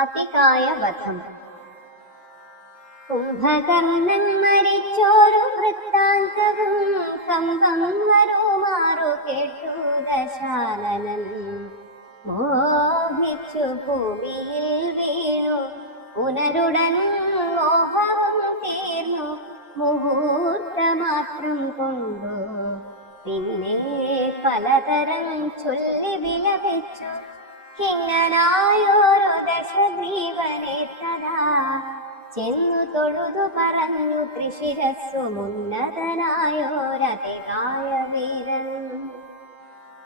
അതികായവധം. കുംഭകർണൻ മരിച്ചോരു വൃത്താന്തവും കമ്പം വരുമാറു കേട്ടു ദശാനനൻ. മോഹിച്ചു ഭൂമിയിൽ വീണു പുനരുടൻ മോഹവും തീർന്നു മുഹൂർത്തമാത്രം കൊണ്ടു. പിന്നെ പലതരം ചൊല്ലി വിലപിച്ചു കിങ്ങനായോരോ ദശഗ്രീവനെ തഥാ. ചെന്നു തൊഴുതു പറഞ്ഞു ത്രിശിരസ്സുമുന്നതനായോരതികായ വീരൻ.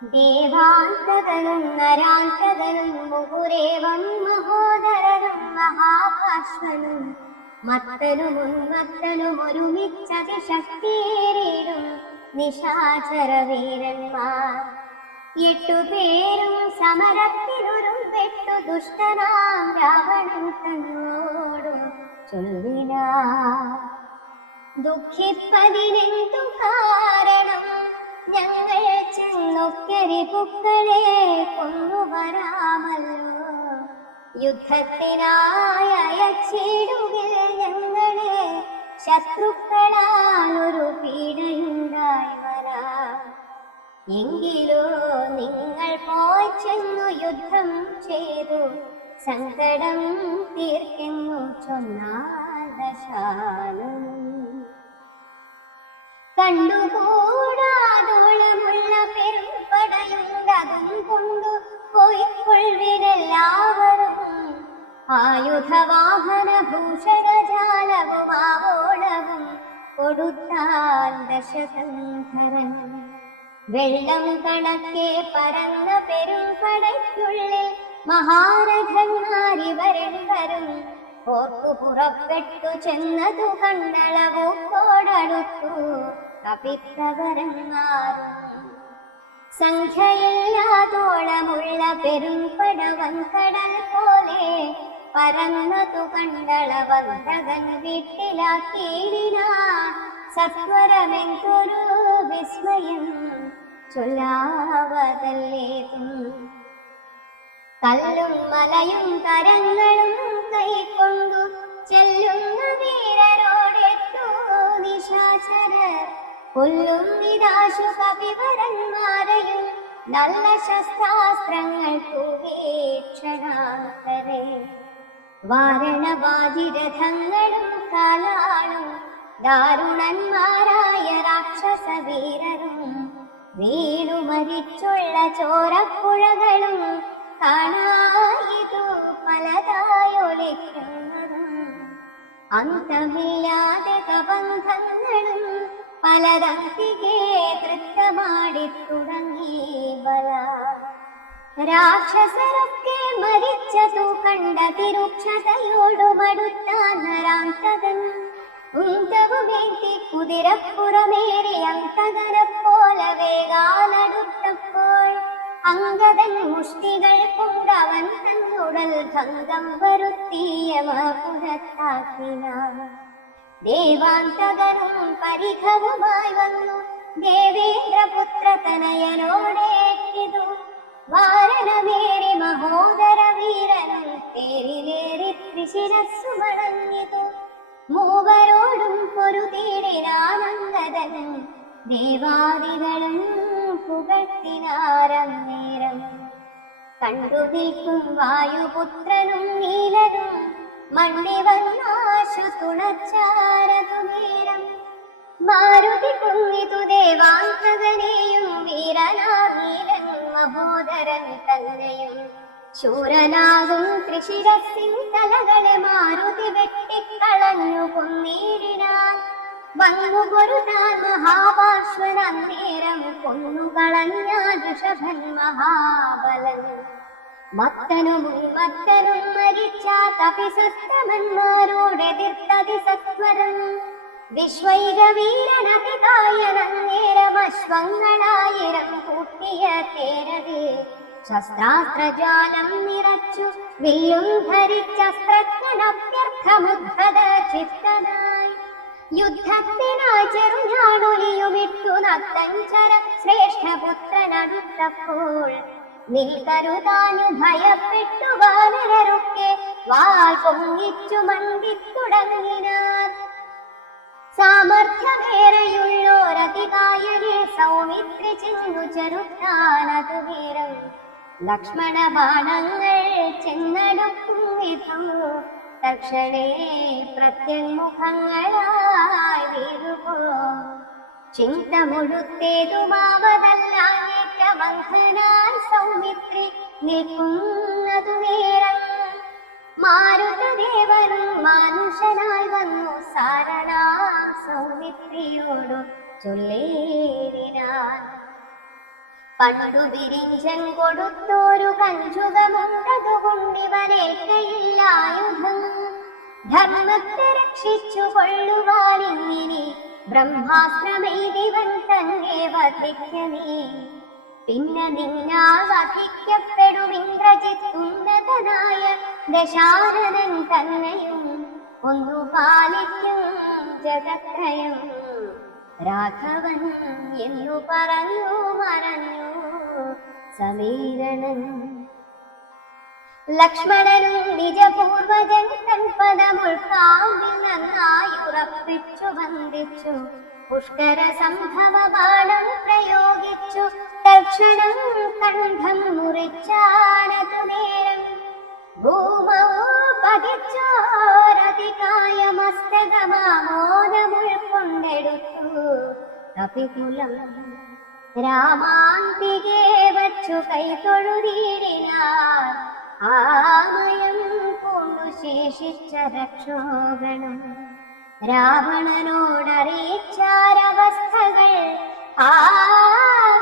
ദേവാന്തകനും നരാന്തകനും മുഹുരേവം മഹോദരനും മഹാഭാഷ്മനും മത്തനും ഉന്മത്തനും ഒരുമിച്ചതിശക്തിയേറിയിടും നിശാചര വീരന്മാർ. 8 പേരും സമരത്തിനൊരു വെട്ടു ദുഷ്ടനാം രാവണൻ തന്നോടും ചൊല്ലിനാ. ദുഃഖിപ്പതിനെന്തു കാരണം, ഞങ്ങൾ ചെന്നൊക്കരിപുക്കളെ കൊന്നുവരാമല്ലോ. യുദ്ധത്തിനായി അയച്ചിടുകിൽ ഞങ്ങളെ ശത്രുക്കളാൽ ഒരു പീഡയുണ്ടായി വരാം. എങ്കിലോ നിങ്ങൾ പോയി ചെന്നു യുദ്ധം ചെയ്തു സങ്കടം തീർക്കെന്നു ചൊന്നാൽ ദശാനൻ. കണ്ടുകൂടാതോളമുള്ള പെരുമ്പടയുണ്ടതും കൊണ്ടു പോയിക്കൊള്ളിനെല്ലാവരും. ആയുധവാഹന ഭൂഷണജാലവും ആവോളവും കൊടുത്താൽ ദശകന്ധരൻ. വെള്ളം കണക്കെ പരന്ന പെരുമ്പടയ്ക്കുള്ളിൽ മഹാരഥന്മാരിവരെണ്ടരും ഓർത്തു പുറപ്പെട്ടു ചെന്നതു കണ്ണളവോടടുത്തു കപിത്തവരന്മാരും. സംഖ്യയില്ലാതോളമുള്ള പെരുമ്പടവൻ കടൽ പോലെ പരന്നതു കണ്ടളവന്തകൻ വീട്ടിലാക്കിയിടിനാ. സത്വരമെന്തൊരു വിസ്മയം ചൊല്ലാവതല്ലേതും. കല്ലും മലയും കരങ്ങളും കൈക്കൊണ്ടു ചെല്ലുന്ന വീരരോടെട്ടു നിശാചരർ. കൊല്ലും നിരാശു കവിവരന്മാരെയും നല്ല ശസ്ത്രാസ്ത്രങ്ങൾ തൂവീക്ഷണാന്തരെ. വാരണവാജിരഥങ്ങളും കാലാളും ദാരുണന്മാരായ രാക്ഷസവീരരും വീണു മരിച്ചുള്ള ചോരപ്പുഴകളും കാണായിതു പലതായൊളിക്കുന്നതും. അന്തമില്ലാതെ കബന്ധങ്ങളും പലതന്തികെ തൃത്തമാടിത്തുടങ്ങി ബല. രാക്ഷസരൊക്കെ മരിച്ചതു കണ്ട തിരുക്ഷതയോടുമടുത്ത നരാന്തകൻ. ഉന്തവുമേറ്റി കുതിരപ്പുറമേറി അന്തകനെ പോലെ വേഗാലടുത്തപ്പോൾ അങ്കദൻ മുഷ്ടികൾ കൊണ്ടവൻ തന്നുടൽ ഭംഗം വരുത്തിയവ പുറത്താക്കിനാൻ. ദേവാന്തകനും പരിഘവുമായി വന്നു ദേവേന്ദ്രപുത്ര തനയനോടേറ്റിതു. വാരണമേറി മഹോദര വീരനും തേരിലേറി ത്രിശിരസ്സു മടങ്ങിതു. മൂവരോടും പൊരുതീടിനാനന്ദൻ ദേവാദികളും പുകഴ്ത്തിനാരന്നേരം. കണ്ടു നിൽക്കും വായുപുത്രനും നീലനും മണ്ണി വന്നാശു തുണച്ചാരതു നേരം. മാരുതി കുന്നിതു ദേവാന്തകനെയും വീരനാനീലൻ മഹോദരൻ തന്നെയും. ശൂരനാകും ത്രിശിരസിൻ തലകളെ മാരുതി വെട്ടിക്കളഞ്ഞു കൊന്നീടിനാൻ. വന്നുപൊരുതാൻ മഹാപാർശ്വൻ അന്നേരം കൊന്നുകളഞ്ഞ ഋഷഭൻ മഹാബലൻ. മത്തനും ഉന്മത്തനും മരിച്ച കപിസത്തമന്മാരോടെതിർത്തതി സത്വരൻ. വിശ്വൈകവീരനതികായനന്നേരം അശ്വങ്ങളായിരം കൂട്ടിയ തേരതിൽ ശസ്ത്രാസ്ത്രജാലം നിറച്ചു വില്ലും ധരിച്ചസ്ത്രജ്ഞനഭ്യർത്ഥമുദ്ധത ചിത്തനായി. യുദ്ധത്തിനായി ചെറുഞാണൊലിയുമിട്ടു നത്തഞ്ചര ശ്രേഷ്ഠപുത്രനടുത്തപ്പോൾ നിൽക്കരുതാനു ഭയപ്പെട്ടു വാനരരൊക്കെ വാൾ പൊങ്ങിച്ചു മണ്ടിത്തുടങ്ങിനാർ. സാമർഥ്യമേറെയുള്ളോരതികായനെ സൗമിത്രി ചെന്നു ചെറുത്താനതു വീരം. ലക്ഷ്മണ ബാണങ്ങൾ ചെന്നടുക്കും വിധം തക്ഷണേ പ്രത്യങ്മുഖങ്ങളായി വീഴുപോ. ചിന്ത മുഴുത്തേതുമാവതല്ലാഞ്ഞേറ്റ ബന്ധനായി സൗമിത്രി നിൽക്കുന്നതു നേരം. മാരുതദേവനും മാനുഷനായി വന്നു സാരണാ സൗമിത്രിയോടു ചൊല്ലേറിനാൻ. പണ്ടു വിരിഞ്ചൻ കൊടുത്തോരു കഞ്ചുകമുണ്ടതുകൊണ്ടിവനേൽക്കയില്ലായുധം. ധർമ്മത്തെ രക്ഷിച്ചു കൊള്ളുവാനിങ്ങിനി ബ്രഹ്മാസ്ത്രമെയ്തിവൻ തന്നെ വധിക്കനീ. പിന്നെ നിന്നാൽ വധിക്കപ്പെടും ഇന്ദ്രജിത്ത് ഉന്നതനായ ദശാനനൻ തന്നെയും ഒന്നു പാലിക്കും ജഗത്രയം. രാഘവൻ എന്നു പറഞ്ഞു മറഞ്ഞു സമീരണൻ. ലക്ഷ്മണനും നിജപൂർവജൻ തൻപദമുൾക്കാമ്പിൽ നന്നായി ഉറപ്പിച്ചു ബന്ധിച്ചു. പുഷ്കര സംഭവ ബാണം പ്രയോഗിച്ചു തൽക്ഷണം കണ്ഠം മുറിച്ചാണതു നേരം. ഭൂമൗ പതിച്ചോരതികായ മസ്തകമാമോദമുൾക്കൊണ്ടെടുത്തു കപികുലം. രാമാന്തികേ വച്ചു കൈതൊഴുതീടിനാർ. ആമയം കൊണ്ടു ശേഷിച്ച രക്ഷോഗണം രാവണനോടറിയിച്ചാരവസ്ഥകൾ. ആ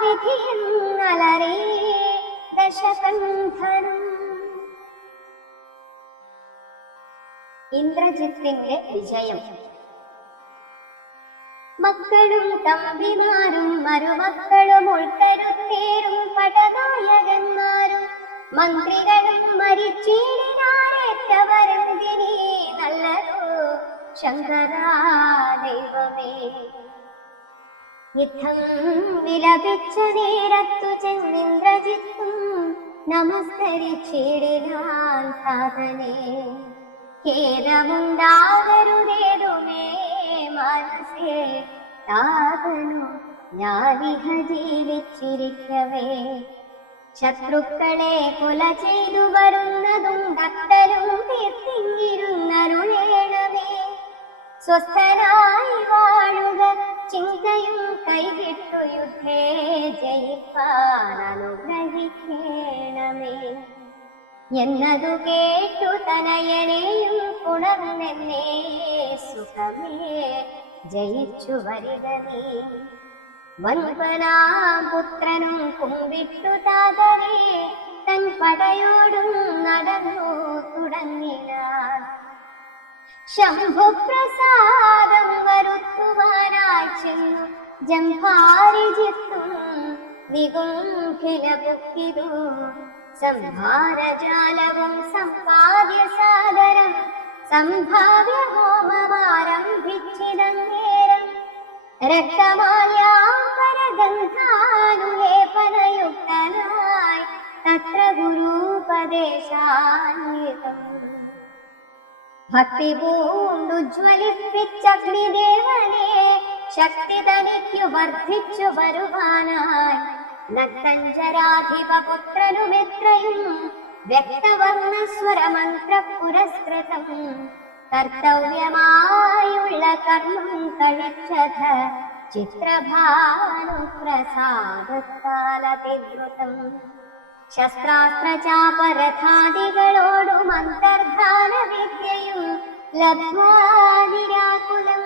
വിധിയെന്നലറി ദശകന്ധനും. ഇന്ദ്രജിത്തിന്റെ വിജയം. മക്കളും തമ്പിമാരും മരുമക്കളും ഉൾക്കരുത്തേരും പടനായകന്മാരും മന്ത്രികളും മരിച്ചീടിനാരേറ്റവരെന്തിനീ നല്ലതോ ശങ്കരാ ദൈവമേ. യുദ്ധം വിലപിച്ച നേരത്തു ചെന്നിന്ദ്രജിത്തും നമസ്കരിച്ചിടിനാൻ താതനെ. ഖേദമുണ്ടാകരുതേതുമേ മനസ്സേ താതനു ഞാനിഹ ജീവിച്ചിരിക്കവേ. ശത്രുക്കളെ കൊല ചെയ്തു വരുന്നതും ഭക്തരും തീർത്തിങ്ങിരുന്നരുളേണമേ. സ്വസ്ഥനായി വാഴുക ചിന്തയും കൈവിട്ടു യുദ്ധേ ജയിപ്പാൻ അനുഗ്രഹിക്കണമേ എന്നതു കേട്ടു തനയനെയും പുണർന്നെന്നേ സുഖമേ ജയിച്ചു വരിക നീ. വൻപനാം പുത്രനും കുമ്പിട്ടു താതരെ തൻ പടയോടും നടന്നു തുടങ്ങിനാർ. ശംഭുപ്രസാദം വരുത്തുവാനായി ചെന്നു ജംഭാരിജിത്തും നികുംഭില പൊക്കിതു. സംഭാരജാലവും സമ്പാദ്യ സാദരം സംഭാവ്യ ഹോമമാരംഭിച്ചിടന്നേരം. രക്തമാല്യാംബരഗന്ധാനുലേപനയുക്തനായി തത്ര ഗുരുപദേശാന്വിതം. ഭക്തി പൂണ്ടുജ്വലിപ്പിച്ചഗ്നിദേവനെ ശക്തി തനിക്കു വർദ്ധിച്ചു വരുവാനായി. നക്തഞ്ചരാധിപപുത്രനുമെത്രയും വ്യക്തവർണ്ണസ്വരമന്ത്ര പുരസ്കൃതം. കർത്തവ്യമായുള്ള കർമ്മം കഴിച്ചത് ചിത്രഭാനുപ്രസാദത്താലതിദ്രുതം. ശസ്ത്രാസ്ത്രചാപരഥാദികളോടും അന്തർധാന വിദ്യയും ലബ്ധ്വാനിരാകുലം.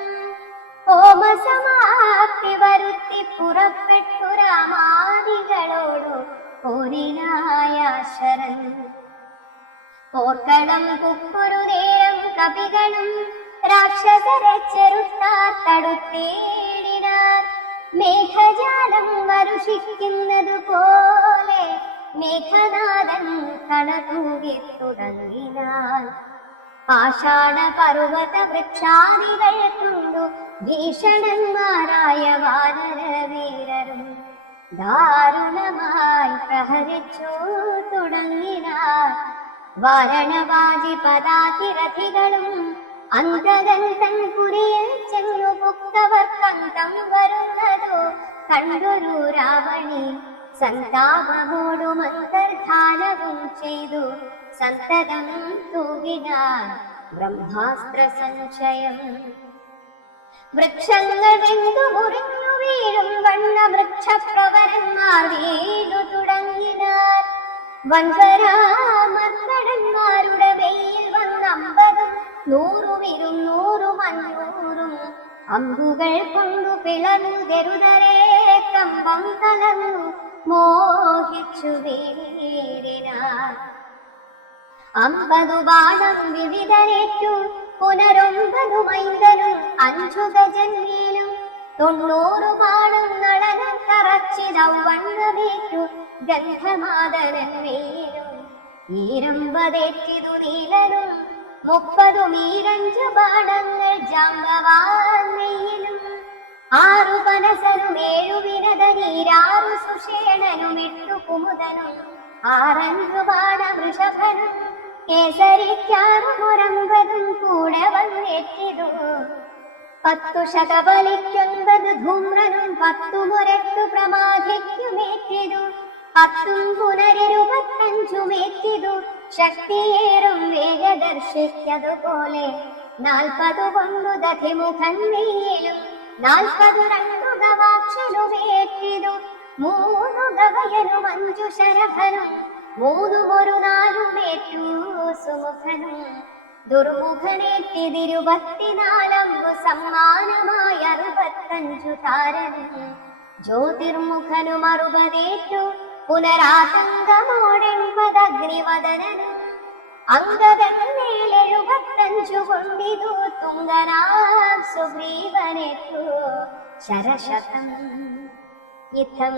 ഹോമസമാപ്തി വരുത്തി പുറപ്പെട്ടു രാമാദികളോടു പോരിനായ ശരൺ. പോർക്കളം കുക്കുരു നേരം കപികളും രാക്ഷസരെ ചെറുത്താർ തടുത്തേടിനാർ. മേഘജാലം വരുഷിക്കുന്നതു പോലെ മേഘനാഥൻ കണതൂകി തുടങ്ങിനാൻ. പാഷാണ പർവ്വത വൃക്ഷാദികൾ കൊണ്ടു ഭീഷണന്മാരായ വാനരവീരരും ദാരുണമായി പ്രഹരിച്ചു തുടങ്ങിനാർ. വാരണവാജിപദാതിരഥികളും അന്തകന്തൻ പുരിയിൽ ചെന്നു പുക്തവർക്കന്തം വരുന്നതു കണ്ടൊരു രാവണി സന്താപമോടും അന്തർധാനവും ചെയ്തു സന്തതം തൂകിനാൻ ബ്രഹ്മാസ്ത്ര സഞ്ചയം. വൃക്ഷങ്ങൾ വെന്തു മുറിഞ്ഞു വീഴും വണ്ണ വൃക്ഷപ്രവരന്മാർ വീണു തുടങ്ങിനാർ. വൻകരാമർക്കടന്മാരുടെ വെയിൽ വന്നമ്പതും 100 200 അമ്പുകൾ കൊണ്ടു പിളർന്നു ഗരുഡരെ കമ്പം കലർന്നു മോഹിച്ചു വീടിനാർ. 50 ബാണം വിവിധരേറ്റു പുനരൊമ്പതു മൈന്ദനും 5 ഗജന്മേലും 90 ബാണം നളനം തറച്ചിതവണ്ണമേറ്റു ഗന്ധമാദനൻ വീരും. 20 നീലനും 30 മീരഞ്ചു ബാണങ്ങൾ ജാമ്പവാൻ നെയ്യിലും. 6 പനസനും 7 വിനതനീരാറു സുഷേണനും 8 കുമുദനും 6 ബാണ വൃഷഭനും കേസരിക്കാറുമൊരമ്പതും കൂടെ വന്നേറ്റിതു. 10 ശകബലിക്കൊൻപത് ധൂമ്രനും 10 മുരട്ടു പ്രമാധിക്കുമേറ്റിതു. 10 പുനരിരുപത്തഞ്ചുമേറ്റിതു ശക്തിയേറും വേഗദർശിക്കതുപോലെ. 40 കൊണ്ടു ദധിമുഖൻ നെയ്യിലും 42 ഗവാക്ഷനുമേറ്റിതു. 3 ഗവയനും 5 ശരഭനും 3 ഒരു 4 സുമുഖനും. ദുർമുഖനേറ്റിതിരുപത്തിനാലമ്പു സമ്മാനമായ 65 താരനും. ജ്യോതിർമുഖനും 60 പുനരാതങ്കമോടെൺപത് അഗ്നിവദനനും. അംഗതന്മേൽ 75 കൊണ്ടിതു തുങ്കനാം സുഗ്രീവനേറ്റു ശരശതം. ഇത്തം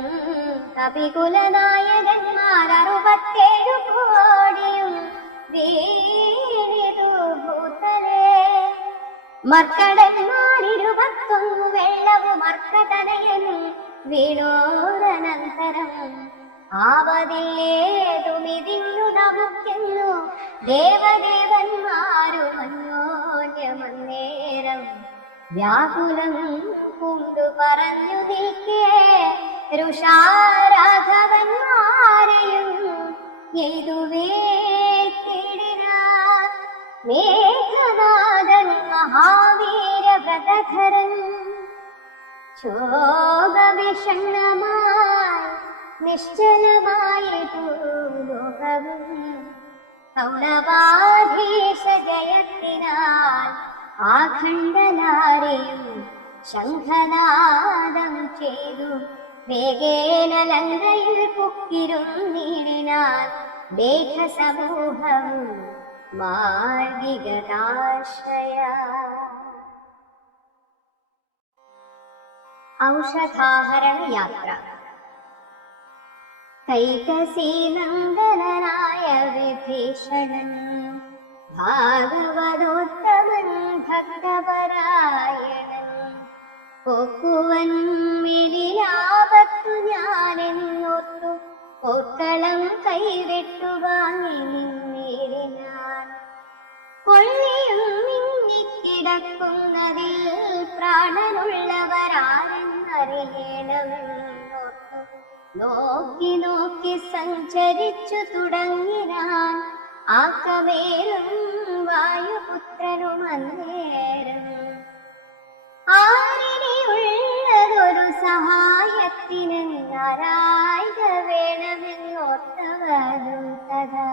കപികുലനായകന്മാർ 67 കോടിയും വീണിതു ഭൂതലേ. മർക്കടന്മാർ 21 വെള്ളവും മർക്കതനയനും വീണോരനന്തരം. ആവതില്ലേതുമിതിന്നു നമുക്കെന്നു ദേവദേവന്മാരും അന്യോന്യമന്നേരം വ്യാകുലം കൊണ്ടു പറഞ്ഞു നിൽക്കേ ഋഷാരാഘവന്മാരെയും എയ്തുവേത്തിടിനാർ. മേഘനാഥൻ മഹാവീരവ്രതധരൻ ശോകവിഷണ്ണമായി നിശ്ചലമായിട്ടു ലോകവും. കൗളവാധീശ ജയത്തിനാൽ ആഖണ്ഡനാരെയും ശംഖനാദം ചെയ്തു വേഗേന ലങ്കയിൽ പൊക്കിരുന്നീടിനാൽ മേഘസമൂഹവും മാർഗികതാശ്രയ. ഔഷധാഹരണ യാത്ര. കൈകസീനന്ദനായ വിഭീഷണൻ ഭാഗവതോത്തമൻ ഭക്തപരായണൻ. പോക്കുവൻ മിലിലാപത്തു ഞാനെന്നോർത്തു പോർക്കളം കൈവിട്ടു വാങ്ങി നിന്നിടിനാൻ. പൊള്ളിയും മിന്നിക്കിടക്കുന്നതിൽ പ്രാണനുള്ളവരാരെന്നറിയണമെന്നോർത്തു നോക്കി നോക്കി സഞ്ചരിച്ചു തുടങ്ങിനാൻ. ആക്കമേലും വായുപുത്രനും അന്നേരം ആരിനെയുള്ളതൊരു സഹായത്തിന് നാരായക വേണമെന്നോർത്തവരും തഥാ.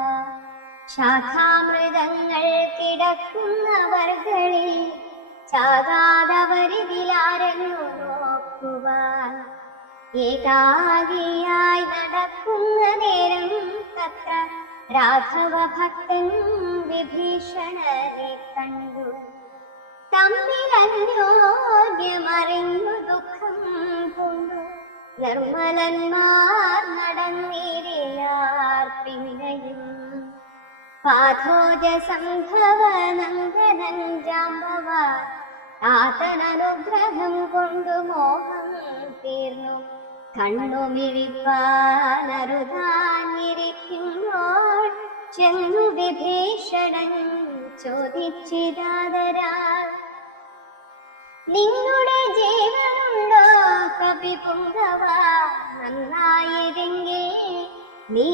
ശാഖാമൃഗങ്ങൾ കിടക്കുന്നവർകളിൽ ചാകാതവരിതിലാരെന്നു നോക്കുവാൻ. ഏകാഗിയായി നടക്കുന്ന നേരം തത്ര രാഘവ ഭക്തൻ വിഭീഷണനെ കണ്ടു. തമ്മിലന്യോന്യമറിഞ്ഞു ദുഃഖം കൊണ്ടു നിർമ്മലന്മാർ നടന്നിരിയാർ പിന്നെയും. പാഥോജ സംഭവനന്ദനൻ ജാമ്പവാൻ താതനനുഗ്രഹം കൊണ്ടു മോഹം തീർന്നു. കണ്ണുമിഴിപ്പാനരുതാഞ്ഞിരിക്കുമ്പോൾ ചെന്നു വിഭീഷണൻ ചോദിച്ചിതാദരാൽ, നിങ്ങളുടെ ജീവനുണ്ടോ കപിപുങ്കവ? നന്നായതെങ്കിൽ നീ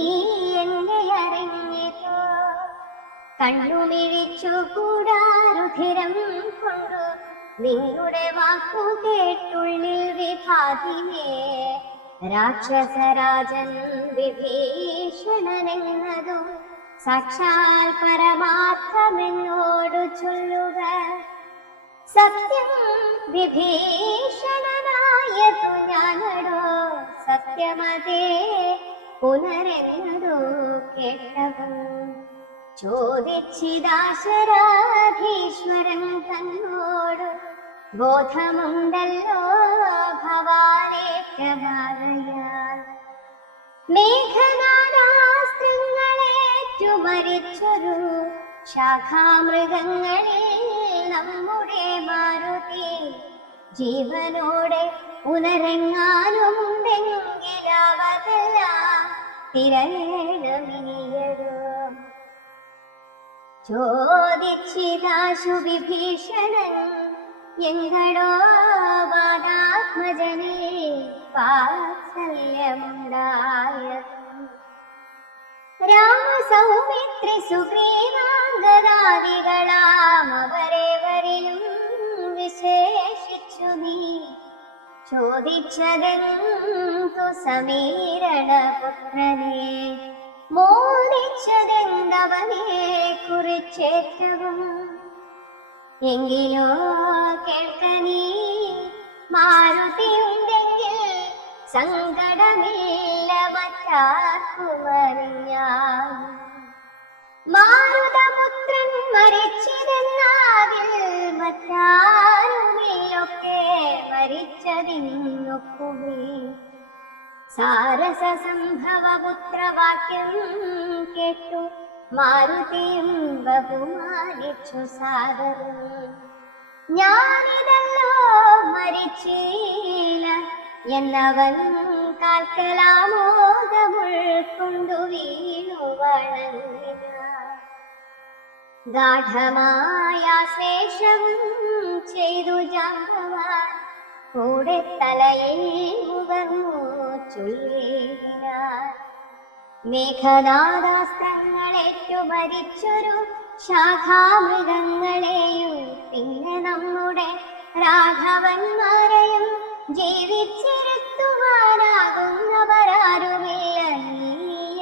എന്നെ അറിഞ്ഞിതോ. കണ്ണുമിഴിച്ചു കൂടാ രുധിരം കൊണ്ടു നിങ്ങളുടെ വാക്കു കേട്ടുള്ളിൽ വിഭാതിനെ. രാക്ഷസരാജൻ വിഭീഷണനെന്നതു സാക്ഷാൽ പരമാർത്ഥമെന്നോടു ചൊല്ലുക. സത്യം വിഭീഷണനായതു ഞാനടോ, സത്യമതേ പുനരെന്നതോ കേട്ടവൻ. ചോദിച്ചിതാശരാധീശ്വരൻ തന്നോട്, ബോധമുണ്ടല്ലോ ഭവാനേറ്റതാകയാൽ. മേഘനാദാസ്ത്രങ്ങളേറ്റു മരിച്ചൊരു ശാഖാമൃഗങ്ങളിൽ നമ്മുടെ മാരുതി ജീവനോടെ പുനരെങ്ങാനുമുണ്ടെങ്കിലവതെല്ലാം തിരയണമിനിയടോ. ചോദിച്ചിതാശു വിഭീഷണൻ, എങ്കടോ വാദാത്മജനെ വാത്സല്യമുണ്ടായതും. രാമസൗമിത്രി സുഗ്രീവാംഗദാദികളാം അവരേവരിലും വിശേഷിച്ചു നീ ചോദിച്ചതെന്തു സമീരണപുത്രനെ, മോദിച്ചതെന്തവനെ കുറിച്ചേറ്റവും. എങ്കിലോ കേൾക്ക നീ, മാരുതിയുണ്ടെങ്കിൽ സങ്കടമില്ല മറ്റാർക്കുമറിയാം. മാരുതപുത്രൻ മരിച്ചിരുന്നാതിൽ മറ്റാരുമില്ലൊക്കെ മരിച്ചതിന്നൊക്കുമേ. സാരസ സംഭവപുത്രവാക്യം കേട്ടു മാരുതിയും ബഹുമാനിച്ചു സാദരം. ഞാനിതല്ലോ മരിച്ചില്ല എന്നവൻ കാൽക്കലാമോദമുൾക്കൊണ്ടു വീണു വണങ്ങിന. ഗാഠമായ ശേഷവും ചെയ്തു ജാമ്പവാൻ കൂടെ തലയിൽ മുകർന്നു ചൊല്ലിനാൻ. മേഘനാദാസ്ത്രങ്ങളേറ്റു മരിച്ചൊരു ശാഖാമൃഗങ്ങളെയും പിന്നെ നമ്മുടെ രാഘവന്മാരെയും ജീവിച്ചിരുത്തുവാനാകുന്നവരാരുമില്ല നീ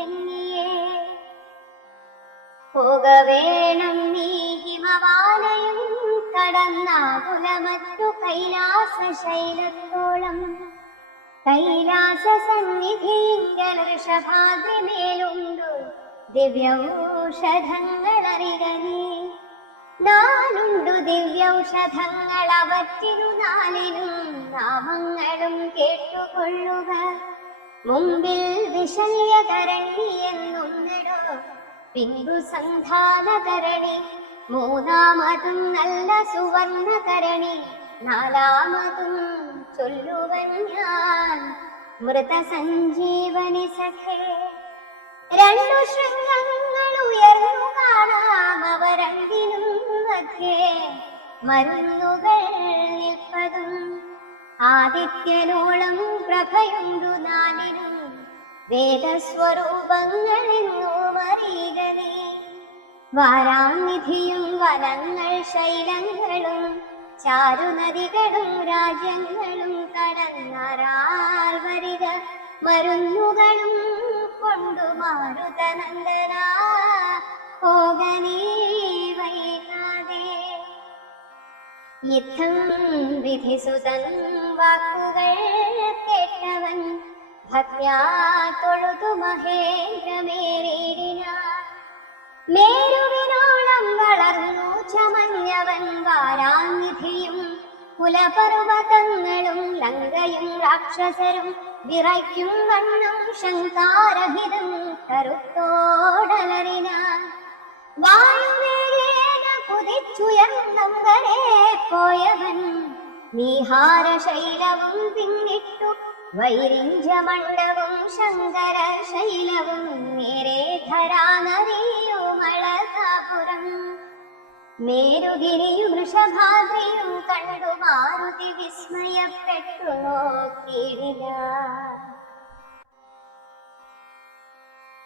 എന്നിയെ. പോകവേണം നീ ഹിമവാലയും കടന്നാകുലമറ്റു കൈലാസശൈലത്തോളം. കൈലാസ സന്നിധിങ്കൽ ഋഷഭാദ്രിമേലുണ്ടു ദിവ്യൗഷധങ്ങളറികനീ. നാലുണ്ടു ദിവ്യൗഷധങ്ങൾ, അവറ്റിനു നാലിനും നാമങ്ങളും കേട്ടുകൊള്ളുക. മുമ്പിൽ വിശല്യകരണി എന്നുണ്ടോ, പിൻപു സന്ധാനകരണി, മൂന്നാമതും നല്ല സുവർണകരണി, നാലാമതും ചൊല്ലുവൻ ഞാൻ മൃതസഞ്ജീവനി സഖേ. രണ്ടു ശൃംഗങ്ങൾ ഉയർന്നു കാണാം, അവ രണ്ടിനും മധ്യേ മരുന്നുകൾ നിൽപ്പതും. ആദിത്യനോളം പ്രഭയുണ്ടു നാലിനും, വേദസ്വരൂപങ്ങളെന്നു അറിയണേ. വാരാനിധിയും വനങ്ങൾ ശൈലങ്ങളും ചാരുനദികളും രാജ്യങ്ങളും കടന്നറാൽ വരിക മരുന്നുകളും കൊണ്ടു മാരുതനന്ദന പോകനീ വൈകാതെ. യുദ്ധം വിധിസുതൻ വാക്കുകൾ കേട്ടവൻ ഭക്യാ തൊഴുതു മഹേന്ദ്രമേറിയിടിനാൻ. മേരുവിനോളം വളർന്നു ചമഞ്ഞവൻ വാരാനിധിയും കുലപർവതങ്ങളും ലങ്കയും രാക്ഷസരും വിറയ്ക്കും വണ്ണം ശങ്കാരഹിതം കരുത്തോടലറിനാൻ. വായുവേഗേന കുതിച്ചുയർന്നവരെ പോയവൻ നീഹാരശൈലവും പിന്നിട്ടു വൈരിഞ്ചമണ്ഡവും ശങ്കര ശൈലവും നേരെ ധരാനറിയുമളകാപുരം മേരുഗിരിയും വൃഷഭാദ്രിയും കണ്ടു മാരുതി വിസ്മയപ്പെട്ടു നോക്കിയിടില്ല.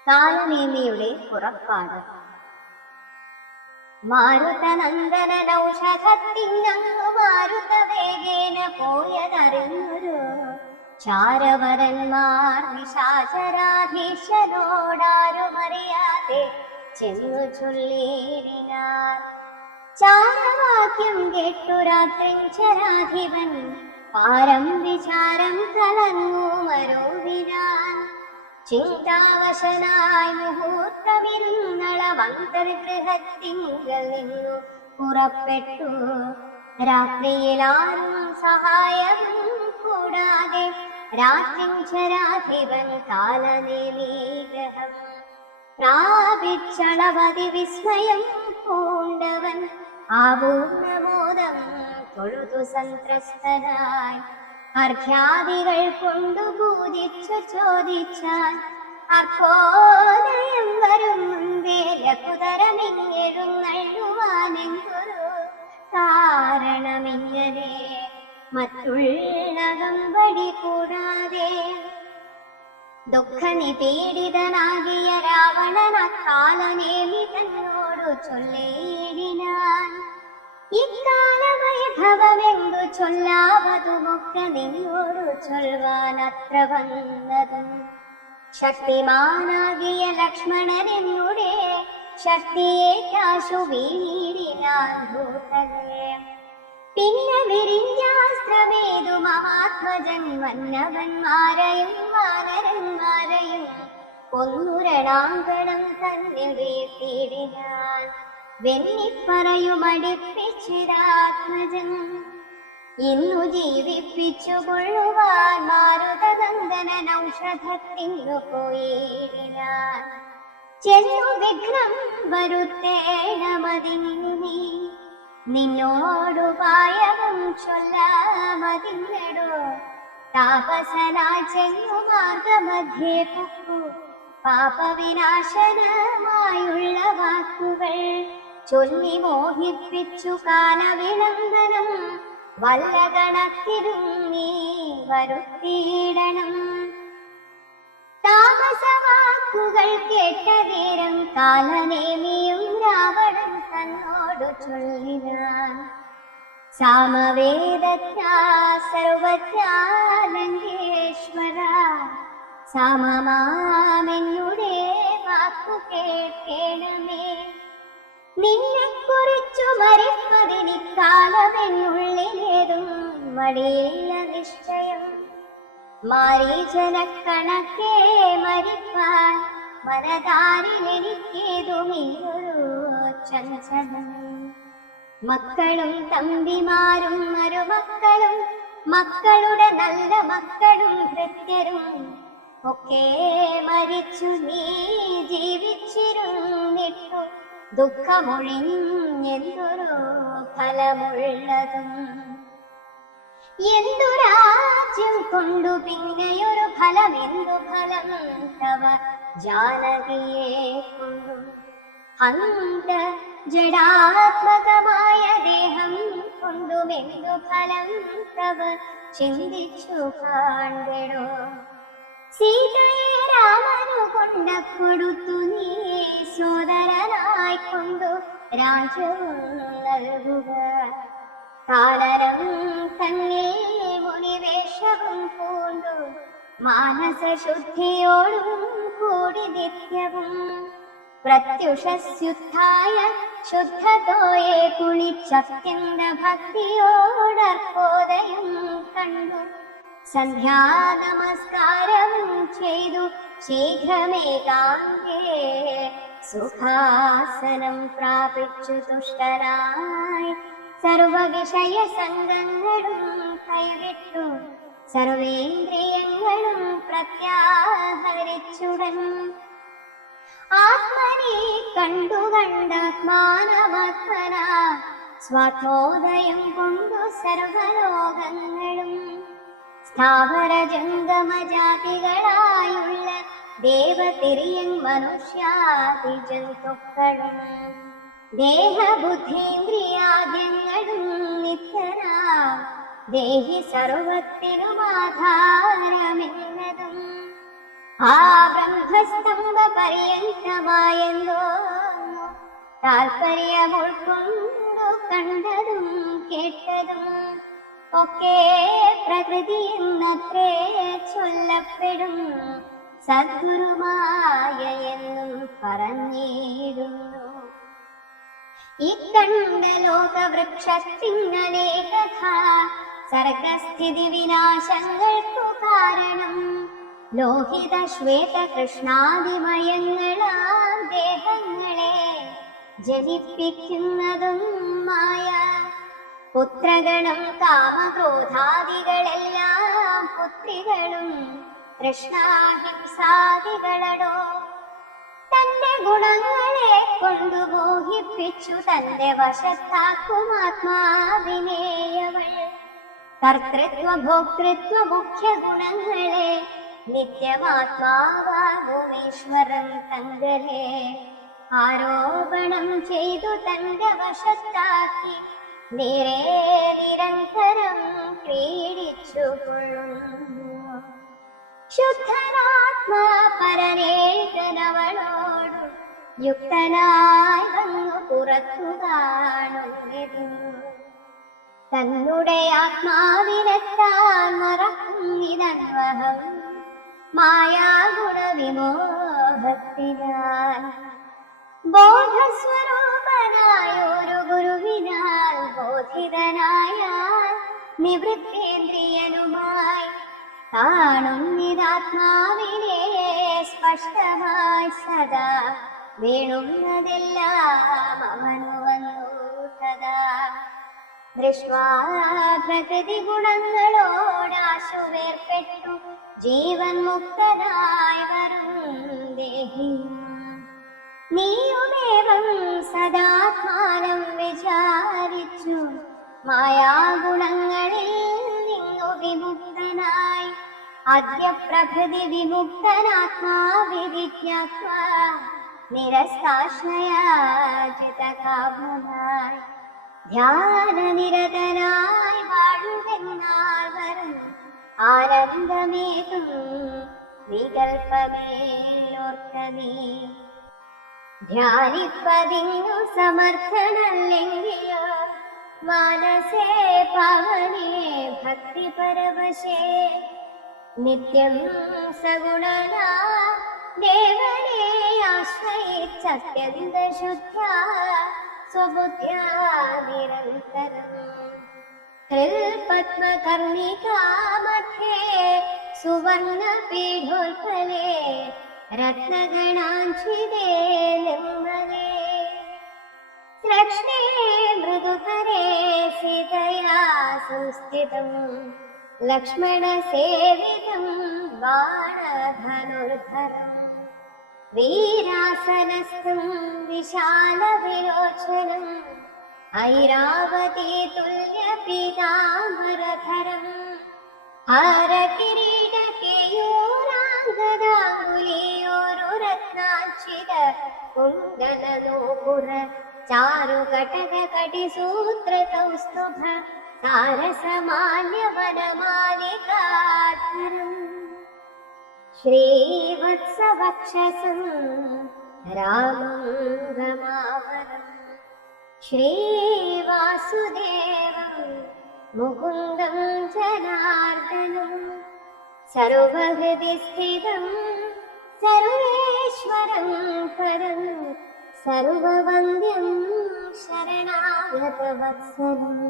കാലനേമിയുടെ പുറപ്പാട്. മാരുതനന്ദനൗഷധത്തിനങ്ങു മാരുത വേഗേന പോയതറിഞ്ഞൊരു ചാരവരന്മാർ നിശാചരാധീശനോടാരുമറിയാതെ ചെന്നു ചൊല്ലിനാർ. ചാരവാക്യം കേട്ടു രാത്രിഞ്ചരാധിപൻ പാരം വിചാരം കലങ്ങു മരോവിനാൻ. ചിന്താവശനായി മുഹൂർത്തമിരുന്നളവന്തർഗൃഹത്തിങ്കൽ നിന്നു പുറപ്പെട്ടു. രാത്രിയിലാരും സഹായവും കൂടാതെ രാത്രിഞ്ചരാധിപൻ കാലനേമീഗ്രഹം പ്രാപിച്ചളവതി വിസ്മയം പൂണ്ടവൻ ആപൂർണമോദം തൊഴുതു സന്ത്രസ്തനായി അർഘ്യാദികൾ കൊണ്ടു പൂജിച്ചു ചോദിച്ചാൽ അർക്കോദയം വരും മുൻപേ ലഘുതരമിങ്ങെഴുന്നള്ളുവാനെങ്കൊരു കാരണമിങ്ങനെ മറ്റുള്ളകം വഴി കൂടാതെ. ദുഃഖനിപീഡിതനാകിയ രാവണൻ അക്കാലനേമി തന്നോടു ചൊല്ലിയിടിനാൻ. ഇക്കാല വൈഭവമെന്തു ചൊല്ലാവതുമൊക്കെ നിന്നോടു ചൊൽവാൻ അത്ര വന്നതും ശക്തിമാനാകിയ ലക്ഷ്മണനെന്നുടെ ശക്തിയേറ്റാശു വീണിടിനാൻ ഭൂതലേ. പിന്നെ വിരിഞ്ഞാസ്ത്രമേതു മഹാത്മജൻ വന്നവന്മാരെയും വാനരന്മാരെയും ഒന്നുരണാങ്കണം തന്നെ വീഴ്ത്തിയിടിനാൻ. വെന്നിപ്പറയുമടിപ്പിച്ചിരാത്മജൻ ഇന്നു ജീവിപ്പിച്ചു കൊള്ളുവാൻ മാരുതനന്ദനൻ ഔഷധത്തിനു പോയിടിനാൻ. ചെന്നു വിഘ്നം വരുത്തേണമതിന്നു നീ നിന്നോടു പായവും ചൊല്ലാമതിന്നടോ. താപസനായി ചെന്നു മാർഗമധ്യേ പുക്കു പാപവിനാശനമായുള്ള വാക്കുകൾ ചൊല്ലി മോഹിപ്പിച്ചു കാലവിളംബനം വല്ല കണക്കിലും നീ വരുത്തിയിടണം. താമസവാക്കുകൾ കേട്ട നേരം കാലനേമിയും രാവണൻ തന്നോടു ചൊല്ലിനാൻ. സാമവേദജ്ഞാ സർവജ്ഞാനന്ദേശ്വര സമമാമെന്നുടെ വാക്കു കേൾക്കേണമേ. നിന്നെ കുറിച്ചു മരിപ്പതിനിക്കാലമെന്നുള്ളിലേതും മടിയില്ല നിശ്ചയം. മാരീചന കണക്കേ മരിപ്പാൻ മനതാരിലെനിക്കേതുമില്ലൊരു ചഞ്ചലം. മക്കളും തമ്പിമാരും മരുമക്കളും മക്കളുടെ നല്ല മക്കളും ഭൃത്യരും ഒക്കെ മരിച്ചു നീ ജീവിച്ചിരുന്നിട്ടു ദുഃഖമൊഴിഞ്ഞെന്തൊരു ഫലമുള്ളതും. എന്തു രാജ്യം കൊണ്ടു പിന്നെയൊരു ഫലം, എന്തു ഫലം തവ ജാനകിയെ കൊണ്ടു. അന്ത ജഡാത്മകമായ ദേഹം കൊണ്ടുമെന്തു ഫലം തവ ചിന്തിച്ചു കാണ്ടടോ. സീതയെ രാമനു കൊണ്ട കൊടുത്തു നീ സോദരനായി കൊണ്ടു രാജ്യവും നൽകുക. കാലരം തന്നിൽ മുനിവേഷവും പൂണ്ടു മാനസശുദ്ധിയോടും കൂടി നിത്യവും പ്രത്യുഷസ്യുദ്ധായ ശുദ്ധതോയെ കുളിച്ചത്യന്ത ഭക്തിയോടർക്കോദയം കണ്ടു സന്ധ്യാനമസ്കാരവും ചെയ്തു ശീഘ്രമേകാന്തേ സുഖാസനം പ്രാപിച്ചു തുഷ്ടനായി സർവവിഷയ സംഘങ്ങളും കൈവിട്ടു സർവേന്ദ്രിയങ്ങളും പ്രത്യാഹരിച്ചുടൻ ആത്മനെ കണ്ടാത്മാനമാത്മന സ്വാത്മോദയം കൊണ്ടു സർവലോകങ്ങളും സ്ഥാവര ജംഗമ ജാതികളായുള്ള ദേവതിരിയൻ മനുഷ്യാദി ജന്തുക്കളും ദേഹബുദ്ധീന്ദ്രിയാദ്യങ്ങളും നിത്യനാ ദേഹി സർവത്തിനും ആധാരമെന്നതും ആ ബ്രഹ്മസ്തംഭ പര്യന്തമായെന്തോ താൽപര്യം ഉൾക്കൊണ്ടു കണ്ടതും കേട്ടതും ഒക്കെ പ്രകൃതി എന്നത്രേ ചൊല്ലപ്പെടും സദ്ഗുരുമായ എന്നും പറഞ്ഞിടുന്നു. ഇക്കണ്ട ലോകവൃക്ഷത്തിനേകഥ സർഗസ്ഥിതി വിനാശങ്ങൾക്കു കാരണം ലോഹിത ശ്വേത കൃഷ്ണാദിമയങ്ങളാം ദേഹങ്ങളെ ജനിപ്പിക്കുന്നതും മായ. പുത്രഗണം കാമക്രോധാദികളെല്ലാം പുത്രികളും തൃഷ്ണാഹിംസാദികളടോ തന്റെ ഗുണങ്ങളെ കൊണ്ടു മോഹിപ്പിച്ചു തന്റെ വശത്താക്കും ആത്മാവിനേയവൾ. കർത്തൃത്വ ഭോക്തൃത്വ മുഖ്യ ഗുണങ്ങളെ നിത്യമാത്മാവാകുമീശ്വരൻ തങ്കലെ ആരോപണം ചെയ്തു തന്റെ വശത്താക്കി നേരെ നിരന്തരം ക്രീഡിച്ചു കൊള്ളുന്നു. ശുദ്ധനാത്മാ പരനേതനവളോടു യുക്തനായി വന്നു പുറത്തു കാണുന്നു. തന്നുടെ ആത്മാവിനെത്താൻ മറക്കുന്നിതന്വഹം മായാഗുണവിമോഹത്തിനാൽ. ബോധസ്വരൂപനായ ഒരു ഗുരുവിനാൽ ബോധിതനായാൽ നിവൃത്തേന്ദ്രിയനുമായി കാണുന്നിതാത്മാവിനെ സ്പഷ്ടമായി സദാ വീണുന്നതെല്ലാം അവനു വന്നു സദാ. ദൃഷ്ട്വാ പ്രകൃതി ഗുണങ്ങളോടാശുവേർപ്പെട്ടു ജീവൻ മുക്തനായി വരും ദേഹി. നീയുമേവം സദാത്മാനം വിചാരിച്ചു മായാഗുണങ്ങളിൽ നിന്നു വിമുക്തനായി അദ്യ പ്രകൃതി വിമുക്തനാത്മാവിജ്ഞാത്വ നിരസ്താശ്രയാജിതകാമനായി ധ്യാനനിരതനായി വാഴുകെന്നാൽ വരും ആനന്ദമേതും വികൽപ്പമേലോർക്കമേ. ധ്യാനിപ്പതിന്നു സമർത്ഥനല്ലെങ്കിലോ മാനസേ പവനേ ഭക്തി പരവശേ നിത്യം സഗുണനാ ദേവനെ ആശ്രയിച്ചത്യന്ത ശുദ്ധ്യാ സ്വബുദ്ധ്യാ നിരന്തരം. പത്മകർണികാമധ്യേ സുവർണപീഠോൽഫലേ രത്നഗണാഞ്ഛിതേ നിർമ്മലേ ലക്ഷ്മേ മൃദുകരേ സീതയാ സംസ്ഥിതം ലക്ഷ്മണസേവിതം ബാണധനുർധരം. വീരാസനസ്ഥം വിശാലവിലോചനം ഐരാവതീ തുല്യപീതാംബരധരം. ഹരകിരീടകേയൂരാംഗദാംഗുലിയോരു രത്നാഞ്ഛിത കുണ്ടലനൂപുര ചാരുകടകകടിസൂത്രകൗസ്തുഭ സാരസമാല്യവനമാലികാധരം. ശ്രീവത്സവക്ഷസം രാമം രമാവരം ശ്രീവാസുദേവം മുകുന്ദം ജനാർദ്ദനം സർവഹൃദി സ്ഥിതം സർവേശ്വരം പരം സർവവന്ദ്യം ശരണാഗതവത്സലം.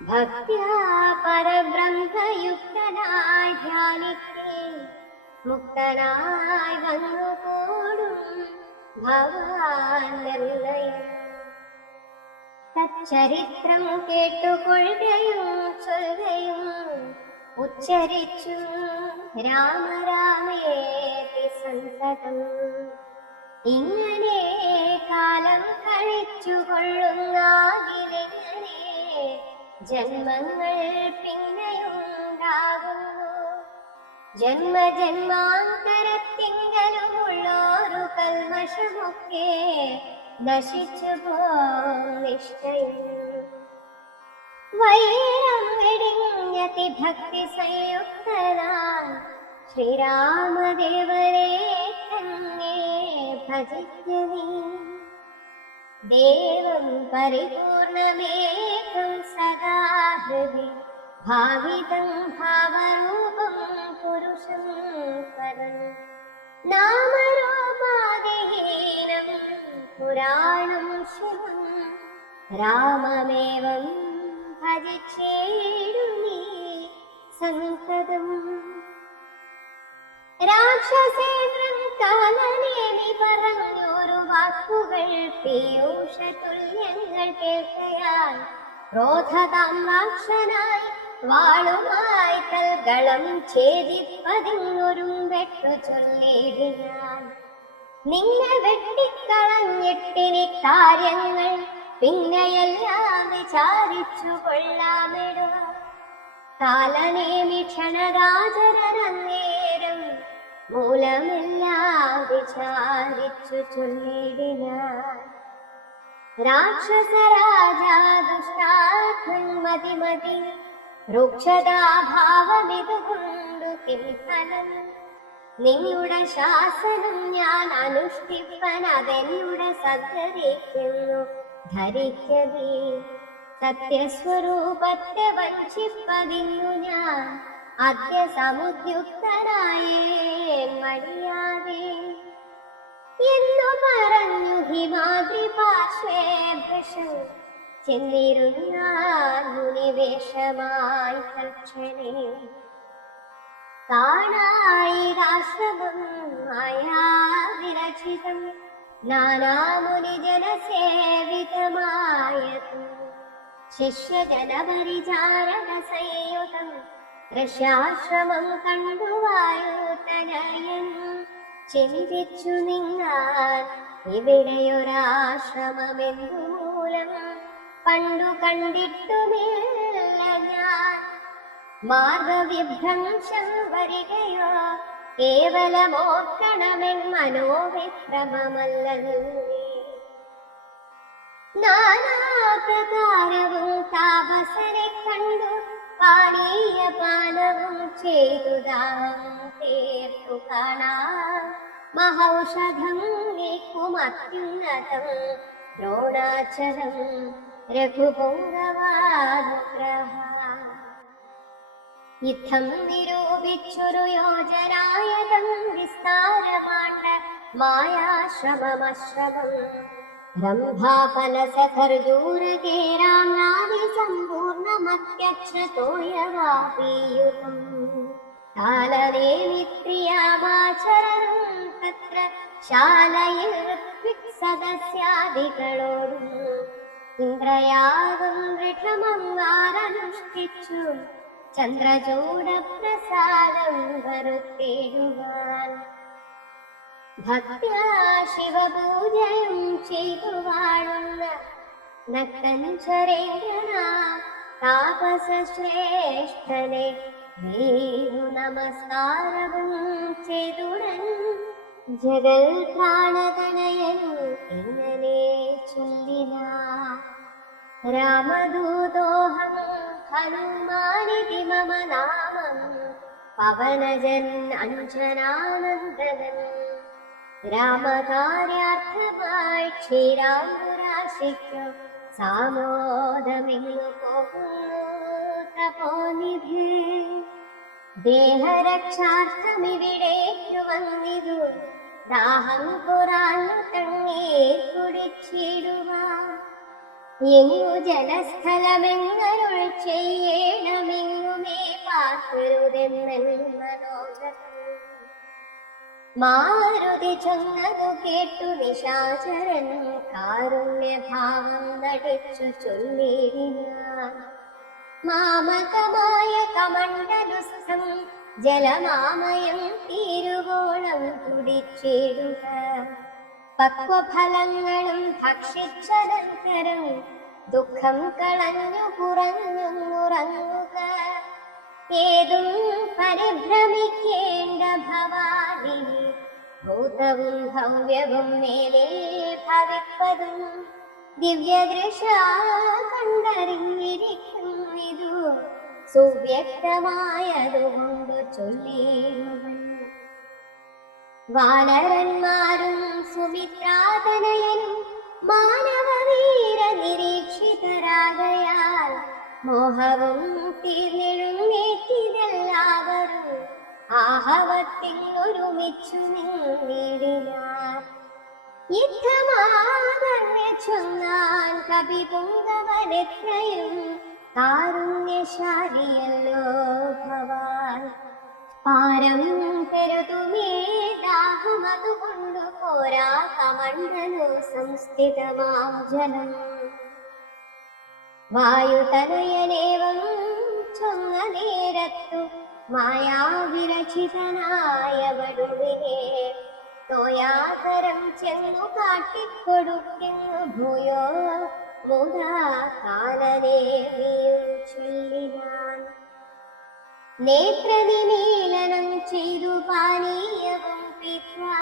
ഭക്ത്യാ പരബ്രഹ്മയുക്തനായി ധ്യാനിക്കേ മുക്തനായി വന്നുകൂടും ഭവാൻ നിർണയം. തച്ചരിത്രം കേട്ടുകൊള്ളുകയും ചൊല്ലുകയും ഉച്ചരിച്ചു രാമ രാമേതി സന്തതം. ഇങ്ങനെ കാലം കഴിച്ചു കൊള്ളുന്നാകിലെങ്ങനെ ജന്മങ്ങൾ പിന്നെയുണ്ടാകുമെന്നോ. ഉണ്ടാകുന്നു. ജന്മജന്മാന്തരത്തിങ്കലുമുള്ളൊരു കൽമഷമൊക്കെ നശിച്ചു പോം നിശ്ചയം. വൈരം വെടിഞ്ഞതി ഭക്തി സംയുക്തനാൻ ശ്രീരാമദേവരെ തന്നെ ഭജിക്കവീ. ദേവം പരിപൂർണമേകം സദാ ഹൃദി ഭാവിതം ഭാവരൂപം പുരുഷം പരം. നാമരൂപാദിഹീനം പുരാണം ശിവം രാമമേവം ഭജിച്ചേടുമീ സന്തതം. രാക്ഷസേന്ദ്രൻ കാലനേമി പറഞ്ഞൊരു വാക്കുകൾ പീയൂഷ തുല്യങ്ങൾ കേൾക്കയാൽ ക്രോധതാംരാക്ഷനായി വാളുമായി കൽഗളം ഛേദിപ്പതിങ്ങൊരും വെട്ടു ചൊല്ലിടിനാൻ. നിന്നെ വെട്ടിക്കളഞ്ഞിട്ടിനി കാര്യങ്ങൾ പിന്നെയെല്ലാം വിചാരിച്ചു കൊള്ളാമിടുക. കാലനേമി ക്ഷണരാജരന്നേരം മൂലമെല്ലാം വിചാരിച്ചു ചൊല്ലിടിനാൻ. രാക്ഷസരാജാ ദുഷ്ടാത്മൻ മതിമതി രൂക്ഷതാഭാവമിതുകൊണ്ടു കിംഫലം. നിങ്ങളുടെ ശാസനം ഞാൻ അനുഷ്ഠിപ്പൻ അതെന്നുടെ സദ്ഗതിക്കുന്നു ധരിക്കതേ. സത്യസ്വരൂപത്തെ വഞ്ചിപ്പതിന്നു ഞാൻ അദ്യ സമുദ്യുക്തനായേ മടിയാതെ എന്നു പറഞ്ഞു ഹിമാദ്രി പാർശ്വേ ഭൃശം. ചെന്നിരുന്നാൻ മുനിവേഷമായി തൽക്ഷണേ. കാണായിരാശ്രമം മായാവിരചിതം നാനാമുനിജനസേവിതമായതും. ശിഷ്യജനപരിചാരക സംയുതം ഋഷ്യാശ്രമം കണ്ടുവായുതനയൻ. ചിന്തിച്ചു നിന്നാൽ ഇവിടെയൊരാശ്രമമെന്തു മൂലം പണ്ടു കണ്ടിട്ടുമില്ല ഞാൻ. മാർഗവിഭ്രംശം വരികയോ കേവലമോർക്കണമെൻ മനോവിക്രമമല്ലല്ലോ. നാനാപ്രകാരവും താപസരെ കണ്ടു പാനീയപാനവും ചെയ്തു ദാഹം തീർത്തു കാണാം. മഹൗഷധം നീക്കും അത്യുന്നതം ദ്രോണാചലം രഘുപുംഗവാനുഗ്രഹ. യുദ്ധം നിരൂപിച്ചൊരു യോജനായതം വിസ്താരമാണ്ട മായാശ്രമമശ്രമം. രംഭാഫലസഖർജൂരകേരാംനാദി സമ്പൂർണമത്യക്ഷതോയവാപീയുതം. കാലനേമിത്രിയാമാചരണം തത്ര ശാലയിൽ ഋത്വിക്സദസ്യാദികളോടും ഇന്ദ്രയാഗം ദൃഢമങ്ങാരനുഷ്ഠിച്ചു ചന്ദ്രചൂഡപ്രസാദം വരുത്തിടുവാൻ. ഭക്ത്യാ ശിവപൂജയും ചെയ്തു വാഴുന്ന നക്തഞ്ചരേന്ദ്രനാ താപസശ്രേഷ്ഠനെ വീണു നമസ്കാരവും ചെയ്തുടൻ ജഗൽ പ്രാണതനയനു ഇങ്ങനെ ചൊല്ലിനാൻ. രാമദൂതോഹം ഹനുമാനിതി മമ നാമം പവനജൻ അഞ്ജനാനന്ദനൻ. രാമകാര്യാർത്ഥമായി ക്ഷീരാംബുരാശിക്കു സാമോദമിങ്ങു പോകുന്നു തപോനിധി. ദേഹരക്ഷാർത്ഥമിവിടേക്കു വന്നിതു ദാഹം പുറാഞ്ഞു തണ്ണീർ കുടിച്ചിടുവാൻ. എങ്ങു ജലസ്ഥലമെങ്ങരുൾ ചെയ്യണമെങ്ങുമേ പാർക്കരുതെന്നൻ മനോഗതം. മാരുതി ചൊന്നതു കേട്ടു നിശാചരൻ കാരുണ്യഭാവം നടിച്ചു ചൊല്ലിടിനാൻ. മാമകമായ കമണ്ഡലുസ്ഥം ജലമാമയം തീരുവോളം കുടിച്ചിടുക. പക്വഫലങ്ങളും ഭക്ഷിച്ചനന്തരം ദുഃഖം കളഞ്ഞു കുറഞ്ഞുറങ്ങുക. ഏതും പരിഭ്രമിക്കേണ്ട ഭവാനി, ഭൂതവും ഭവ്യവും മേലെ ഭവിപ്പതും ദിവ്യദൃശ കണ്ടറിഞ്ഞിരിക്കുന്നിതു, സുവ്യക്തമായതുകൊണ്ട് ചൊല്ലിടുവൻ. വാനരന്മാരും സുമിത്രാതനയനും മാനവവീര നിരീക്ഷിതരാകയാൽ മോഹവും തീർന്നെഴുന്നേറ്റിതെല്ലാവരും ആഹവത്തിൽ ഒരുമിച്ചു നിന്നിടിനാർ. യുദ്ധമാകർണ്യ ചൊന്നാൻ കവി പുങ്കവനെത്രയും കാരുണ്യശാലിയല്ലോ ഭവാൻ. പാരം പെരുതുമേ ദാഹമതുകൊണ്ടു പോരാ കമണ്ഡലോ സംസ്ഥിതമാം ജലം. വായുതനയനേവം ചൊന്ന നേരത്തു മായാവിരചിതനായ വടുവിനെ തോയാതരം ചെന്നു കാട്ടിക്കൊടുക്കുന്നു ഭൂയോ മുതാ കാലനേവിയും ചൊല്ലിനാൻ. നേത്രനിമീലനം ചെയ്തു പാനീയവും പിത്വാ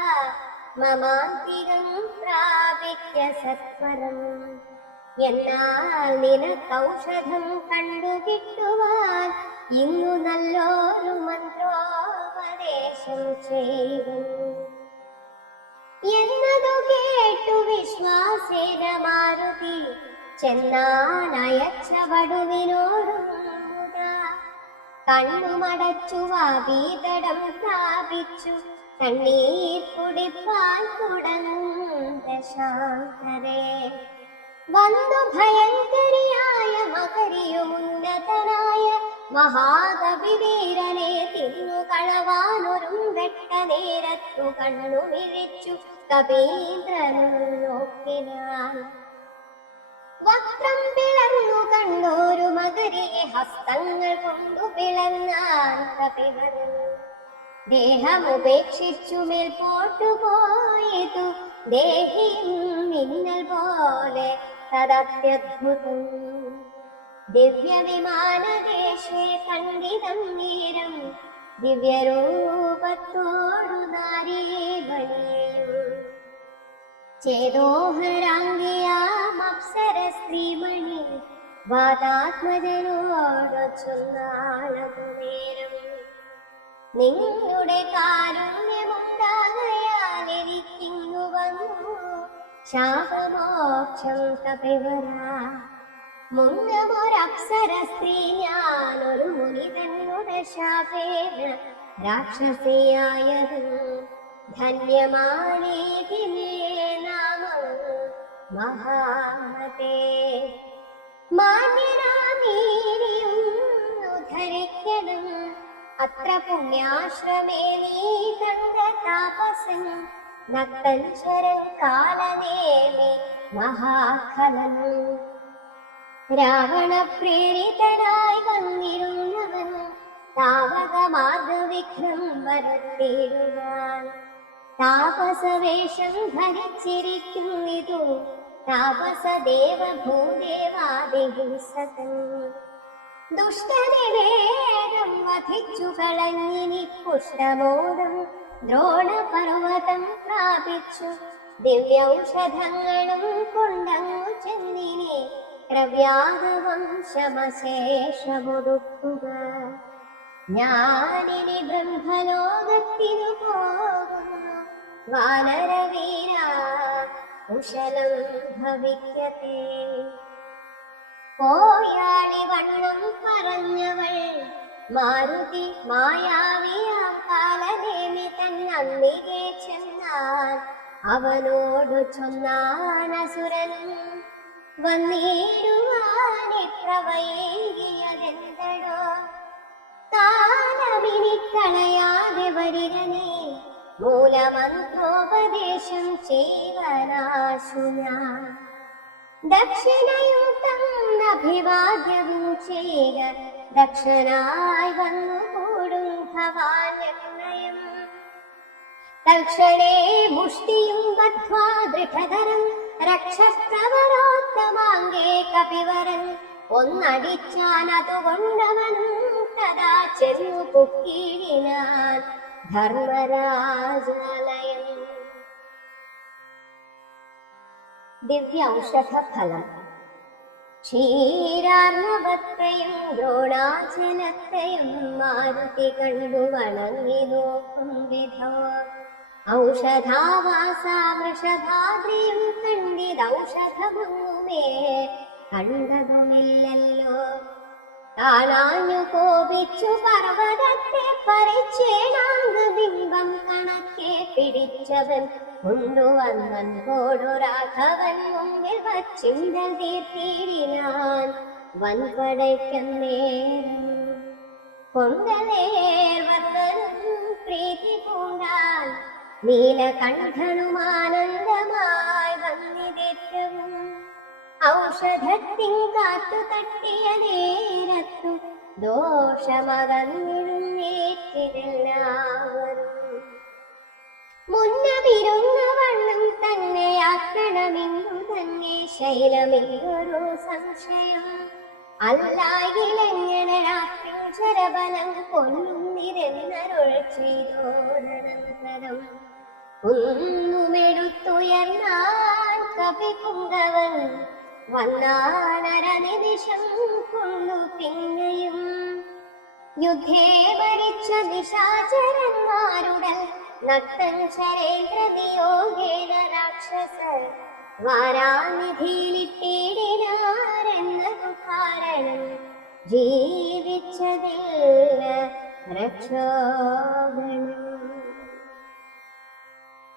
മമാന്തികം പ്രാപിക്ക സത്വരം. എന്നാൽ നിനക്കൗഷധം കണ്ടുകിട്ടുവാൻ ഇന്നു നല്ലൊരു മന്ത്രോപദേശം ചെയ്തു എന്നതു കേട്ടു വിശ്വാസേന മാരുതി ചെന്നാനയച്ച വടുവിനോടും കണ്ണുമടച്ചു വാപീതടം സ്ഥാപിച്ചു കണ്ണീർ കുടിപ്പാൻ തുടങ്ങും ദശാന്തരേ. വന്നു ഭയങ്കരിയായ മകരിയുമുന്നതനായ മഹാകവിവീരനെ തിന്നു കളവാനൊരും വെട്ട നേരത്തു കണ്ണു മിഴിച്ചു കവീന്ദ്രനും നോക്കിനാൻ. വക്രം പിളർന്നു കണ്ടോരു മകരിയെ ഹസ്തങ്ങൾ കൊണ്ടു പിളർന്നാൻ കപിവരൻ. ദേഹമുപേക്ഷിച്ചു മേൽപോട്ടു പോയതു ദേഹിയും മിന്നൽ പോലെ തദത്യദ്ഭുതം. ദിവ്യവിമാനദേശേ കണ്ടിതം നേരം ദിവ്യരൂപത്തോടു നാരീബലിയും ചേതോഹരാംഗിയാമപ്സര സ്ത്രീമണി വാതാത്മജനോടു ചൊന്നാളതു നേരം. നിങ്ങളുടെ കാരുണ്യമുണ്ടാകയാൽ എനിക്കിങ്ങു വന്നു ശാപമോക്ഷം കപിവരാ. മുന്നമൊരപ്സര സ്ത്രീ ഞാനൊരു മുനി തന്നുടെ ശാപേന രാക്ഷസിയായതും ധന്യമാനേതി മേ നാമം മഹാമതേ. മാന്യനാമീനിയും ധരിക്കണം അത്ര പുണ്യാശ്രമേ നീ കണ്ട താപസൻ നക്തഞ്ചരൻ കാലനേമി മഹാഖലൻ. രാവണ പ്രേരിതനായി വന്നിരുന്നവൻ താവകമാർഗവിഘ്നം വരുത്തിയിടുവാൻ താപസവേഷം ധരിച്ചിരിക്കുന്നിതു താപസദേവ ഭൂദേവാദിഹിംസകൻ. ദുഷ്ടനെ വേഗം വധിച്ചു കളഞ്ഞിനി പുഷ്ടമോദം ദ്രോണപർവതം പ്രാപിച്ചു ദിവ്യൌഷധങ്ങളും കൊണ്ടങ്ങു ചെന്നിനി ക്രവ്യാഗവംശമശേഷമൊടുക്കുക. ഞാനിനി ബ്രഹ്മലോകത്തിനു പോകുന്നു വാനരവീര കുശലം ഭവിക്കട്ടെ. പോയാളി വണ്ണം പറഞ്ഞവൾ മാരുതി മായാവിയാം കാലനേമി തന്നന്തികെ ചെന്നാൽ അവനോടു ചൊന്നാൻ അസുരനും വന്നിടുവാനിത്ര വൈകിയതെന്തടോ. കാലമിനിക്കളയാതെ വരികനെ മൂലമന്ത്രോപദേശം ചെയ്വനാശു ഞാൻ. ദക്ഷിണയും തന്നഭിവാദ്യവും ചെയ്യുക ദക്ഷനായി വന്നു കൂടും ഭവാൻ നിർണയം. തൽക്ഷണേ മുഷ്ടിയും ബദ്ധ്വാ ദൃഢതരം രക്ഷപ്രവരോത്തമാങ്കേ കപിവരൻ ഒന്നടിച്ചാൻ അതുകൊണ്ടവൻ തഥാ ചെന്നു പൊക്കിടിനാൻ ധർമ്മരാജാലയം. ദിവ്യ ഔഷധ ഫലം. ക്ഷീരാർണവത്തെയും ദ്രോണാചലത്തെയും മാരുതി കണ്ടു വണങ്ങി നോക്കും വിധോ ഔഷധാവാസാ വൃഷഭാദ്രിയും കണ്ടിതൗഷധമൊന്നുമേ കണ്ടതുമില്ലല്ലോ. താനാഞ്ഞു കോപിച്ചു പർവ്വതത്തെ പരിച്ഛേദാംഗബിംബം കണക്കെ പിടിച്ചവൻ കൊണ്ടുവന്നോടു രാഘവൻ മുമ്പിൽ വച്ചിന്ത തീർത്തിടിനാൻ വൻപടയ്ക്കുന്നേരം. കൊണ്ടലേർ വർണ്ണനും പ്രീതി പൂണ്ടാൻ നീലകണ്ഠനുമാനന്ദമായി വന്നിതേറ്റവും ഔഷധത്തിൻ കാത്തു തട്ടിയ നേരത്തു ദോഷമകന്നിരുന്നേറ്റിതെല്ലാവരും. മുന്നവിരുന്ന വണ്ണം തന്നെയാക്കണമെന്നു തന്നെ ശൈലമില്ലൊരു സംശയം. അല്ലായിലെങ്ങനെ രാത്രിഞ്ചരബലം കൊല്ലുന്നിരെന്നരുൾ ചെയ്തോരനന്തരം ഒന്നുമെടുത്തുയർന്നാൻ കവിപുങ്കവൻ വന്നാനരനിമിഷം കൊണ്ടു പിന്നെയും. യുദ്ധേ മരിച്ച നിശാചരന്മാരുടൽ നക്തൻ ശരേന്ദ്രനിയോഗേന രാക്ഷസർ വാരാനിധിയിലിട്ടിടിനാരെന്നതു കാരണം ജീവിച്ചതില്ല രക്ഷോഗണം.